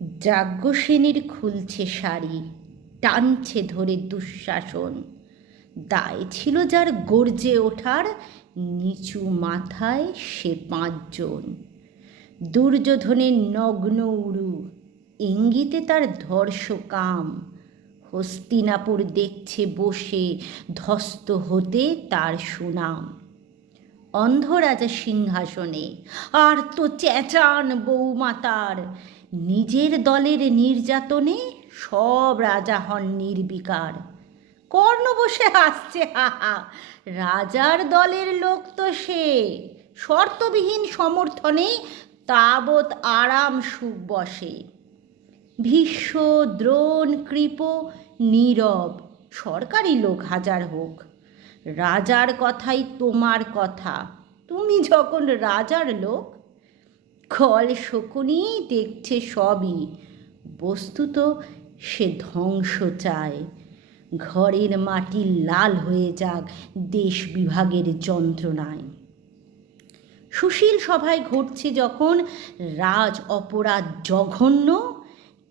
যাজ্ঞসেনীর খুলছে শাড়ি, টানছে ধরে দুঃশাসন। দায় ছিল যার গর্জে ওঠার, নিচু মাথায় সে 5 জন। দুর্যোধনের নগ্ন উরু, ইঙ্গিতে তার ধর্ষকাম। হস্তিনাপুর দেখছে বসে, ধ্বস্ত হতে তার সুনাম। অন্ধ রাজা সিংহাসনে, আর তো চেঁচান বৌমাতার। নিজের দলের নির্যাতনে সব রাজা হন নির্বিকার। কর্ণ বসে হাসছে হাহা, রাজার দলের লোক তো সে। শর্তবিহীন সমর্থনে তাবৎ আরাম সুখ বসে। ভীষ্ম, দ্রোণ, কৃপ নীরব, সরকারি লোক হাজার হোক। রাজার কথাই তোমার কথা, তুমি যখন রাজার লোক। খল শকুনি দেখছে সবই, বস্তুত সে ধ্বংস চায়। ঘরের মাটি লাল হয়ে যাক দেশ বিভাগের যন্ত্রণায়। সুশীল সভায় ঘটছে যখন রাজ অপরাধ জঘন্য,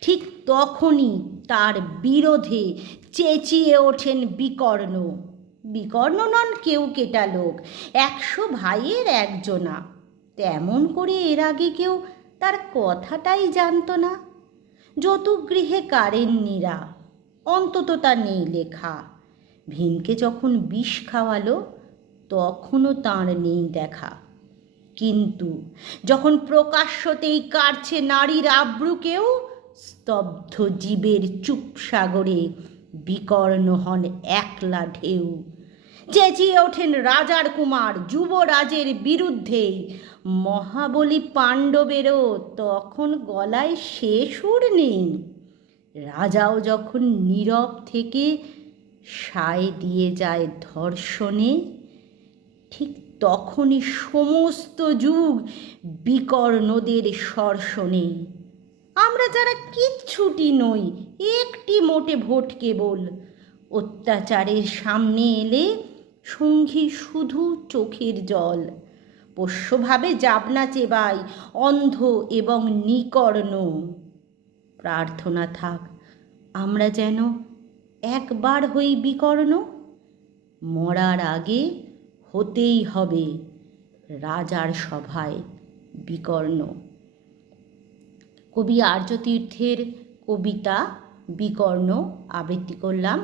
ঠিক তখনই তার বিরোধে চেঁচিয়ে ওঠেন বিকর্ণ। বিকর্ণ নন কেউ কেটা লোক, 100 ভাইয়ের একজনা। তেমন করে এর আগে কেউ তার কথাটাই জানত না। যতুগৃহে কারেন্নিরা, অন্তত তা নেই লেখা। ভীমকে যখন বিষ খাওয়ালো তখনও তাঁর নেই দেখা। কিন্তু যখন প্রকাশ্যতেই কাটছে নারীর আব্রুকেও, স্তব্ধ জীবের চুপ সাগরে বিকর্ণ হন একলা ঢেউ। চেঁচিয়ে ওঠেন রাজার কুমার যুবরাজের বিরুদ্ধে। মহাবলী পাণ্ডবেরও তখন গলায় সে সুর নেই। রাজাও যখন নীরব থেকে সায় দিয়ে যায় ধর্ষণে, ঠিক তখনই সমস্ত যুগ বিকর্ণদের সর্ষণে। আমরা যারা কিচ্ছুটি নই, একটি মোটে ভোট কেবল, অত্যাচারের সামনে এলে সঙ্গী শুধু চোখের জল। পোষ্যভাবে যাবনা চেবাই অন্ধ এবং নিকর্ণ। প্রার্থনা থাক আমরা যেন একবার হই বিকর্ণ। মরার আগে হতেই হবে রাজার সভায় বিকর্ণ। কবি আর্যতীর্থের কবিতা বিকর্ণ আবৃত্তি করলাম।